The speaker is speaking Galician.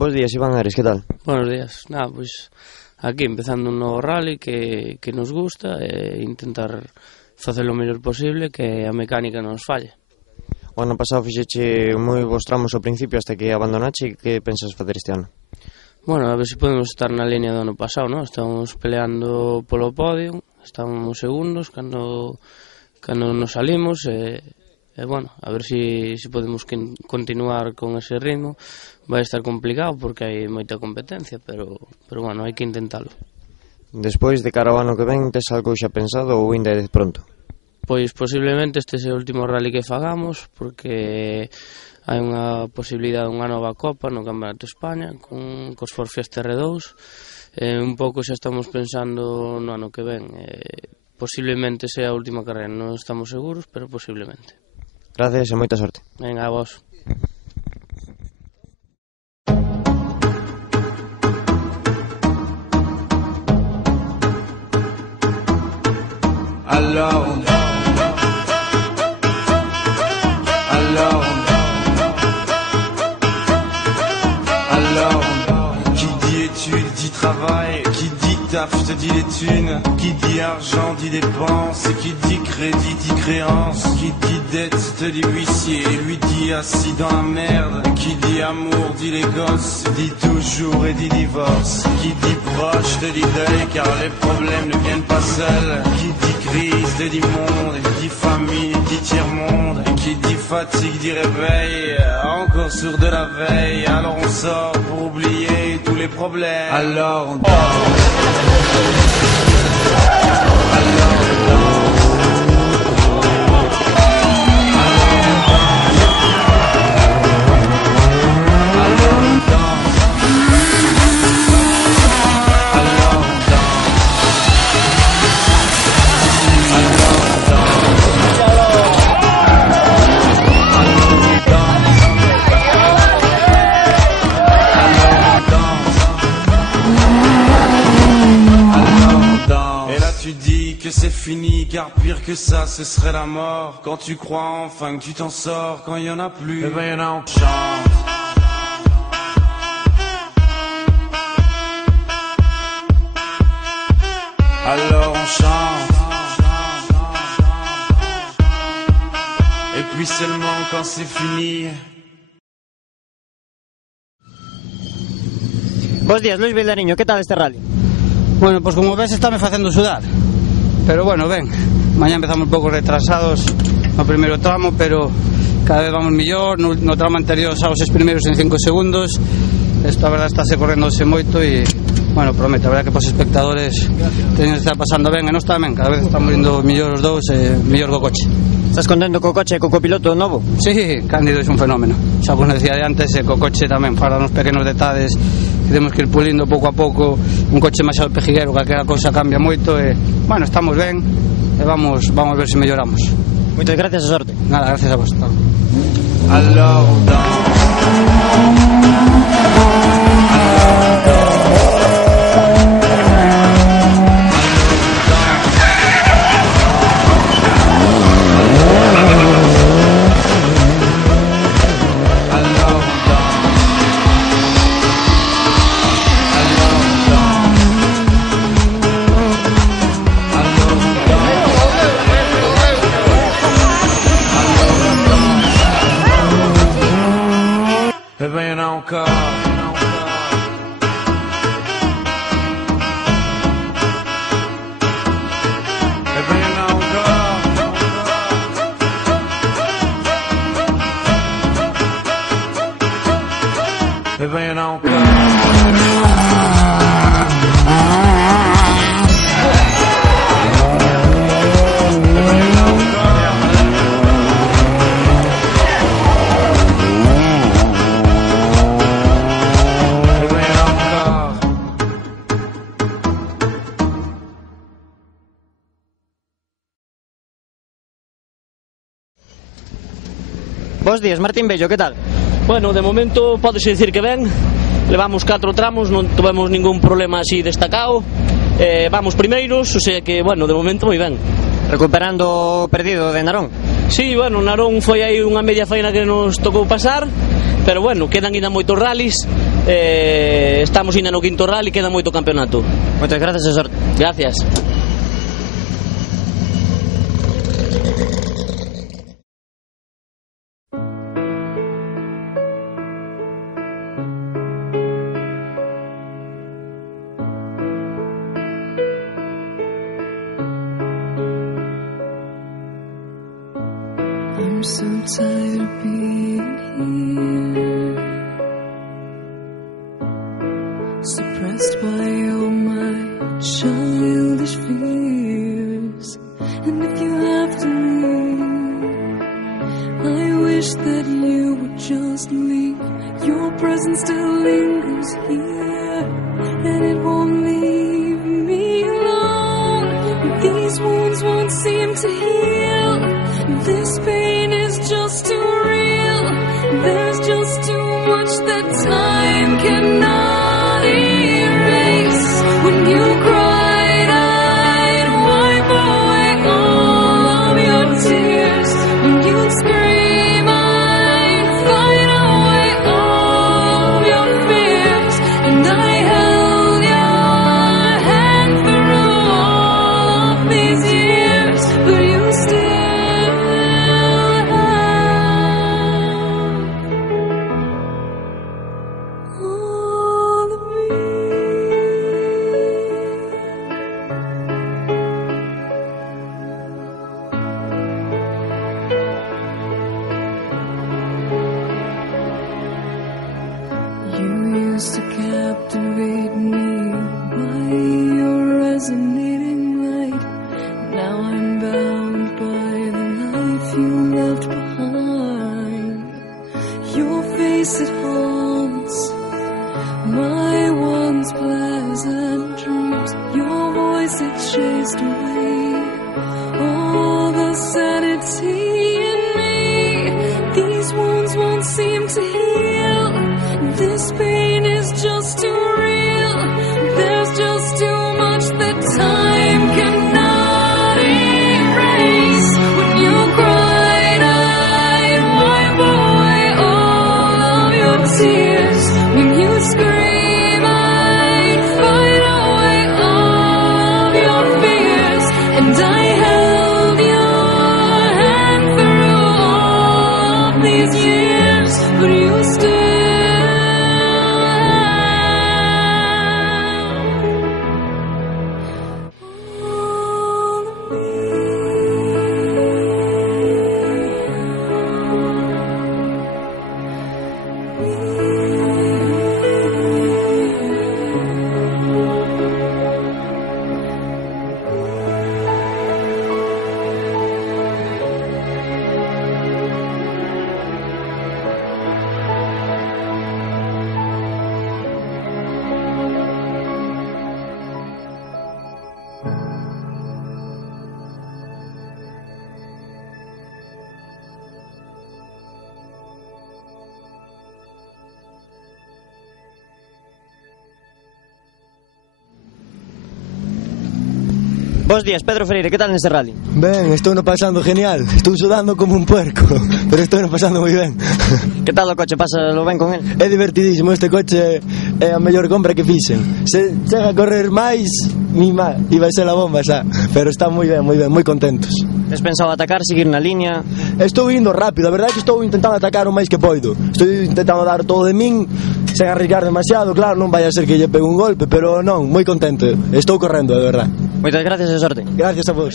Bos días, Iván Ares, que tal? Buenos días. Nada, pois aquí empezando un novo rally que nos gusta e intentar facelo o mellor posible, que a mecánica non nos falle. O ano pasado fixeche moi bons tramos ao principio hasta que abandonache. Que pensas facer este ano? Bueno, a ver se podemos estar na línea do ano pasado, ¿no? Estamos peleando polo podio, estamos segundos cando nos salimos e bueno, a ver se podemos continuar con ese ritmo. Vai estar complicado porque hai moita competencia, pero bueno, hai que intentalo. Despois de cara ao ano que ven, tes algo xa pensado ou ainda é pronto? Pois posiblemente este é o último rally que fagamos, porque hai unha posibilidade dunha nova copa no Campeonato de España cos Ford Fiesta R2. Un pouco xa estamos pensando no ano que ven. Posiblemente sea a última carreira, non estamos seguros, pero posiblemente. Gracias e moita sorte. Venga, a vos. Alors, qui dit études dit travail, qui dit taf te dit les thunes, qui dit argent dit dépenses, et qui dit crédit dit créance, qui dit dette te dit huissier, lui dit assis dans la merde, qui dit amour dit les gosses, dit toujours et dit divorce, qui dit proche te dit deuil car les problèmes ne viennent pas seuls, qui dit crise te dit monde, et dit famille dit tiers-monde, et qui dit fatigue dit réveil, encore sourd de la veille, alors on sort pour oublier tous les problèmes, alors on dort. C'est fini car pire que ça ce serait la mort. Quand tu crois enfin que tu t'en sors, quand il y en a plus, eh ben y en a on chante. Alors on chante. Et puis seulement quand c'est fini. Bos días, Luis Vildariño, que tal este rally? Bueno, pues como ves está me facendo sudar. Pero bueno, ven, mañá empezamos un pouco retrasados no primeiro tramo, pero cada vez vamos mellor. No tramo anterior xa os primeiros en 5 segundos. Isto a verdade estáse correndose moito e, bueno, prometo, a verdade que pos espectadores teñen que estar pasando ben, e nos tamén, cada vez estamos indo mellor os dous e mellor co coche. Estás contento co coche e co copiloto novo? Sí, Cándido é un fenómeno. Xa como decía de antes, co coche tamén, para nos pequenos detalles que temos que ir pulindo pouco a pouco. Un coche máis ao pejiguero, calquera cousa cambia moito e, bueno, estamos ben e vamos ver se melloramos. Moitas gracias e sorte. Nada, gracias a vos. Bos días, Martín Bello, que tal? Bueno, de momento podese dicir que ben. Levamos 4 tramos, non tivemos ningún problema así destacado. Vamos primeiros, o sea que, bueno, de momento moi ben. Recuperando o perdido de Narón? Sí, bueno, Narón foi aí unha media faina que nos tocou pasar, pero bueno, quedan ainda moitos rallies estamos ainda no quinto rally, queda moito campeonato. Moitas gracias e sorte. Gracias. I'm so tired of being here, suppressed by all my childish fears. And if you have to leave, I wish that you would just leave. Your presence still lingers here, and it won't leave me alone. These wounds won't seem to heal. This pain is just too real. There's just too much that time cannot erase. When you cried, I'd wipe away all of your tears. When you'd scream, I'd fight away all of your fears. And I held your hand through all of these years, but you still used to captivate me by your resonating light. Now I'm bound by the life you left behind. Your face, it haunts my once pleasant dreams. Your voice, it chased away all the sanity in me. These wounds won't seem to heal. This pain is just too real. There's just too much that time cannot erase. When you cried, I'd wipe away all of your tears. When you scream, I'd fight away all of your fears. And I held your hand through all of these years, but you still Bos días, Pedro Freire, que tal neste rally? Ben, estou no pasando genial. Estou sudando como un puerco, pero estou no pasando moi ben. Que tal o coche? Pásalo ben con el? É divertidísimo, este coche é a mellor compra que fixen. Se chega a correr máis, mima, e vai ser a bomba xa. Pero está moi ben, moi contentos. Tes pensado atacar, seguir na línea? Estou indo rápido, a verdade é que estou intentando atacar o máis que poido. Estou intentando dar todo de min, sen arriesgar demasiado, claro, non vai a ser que lle pegue un golpe, pero non, moi contento. Estou correndo, de verdade. Moitas gracias e sorte. Gracias a vos.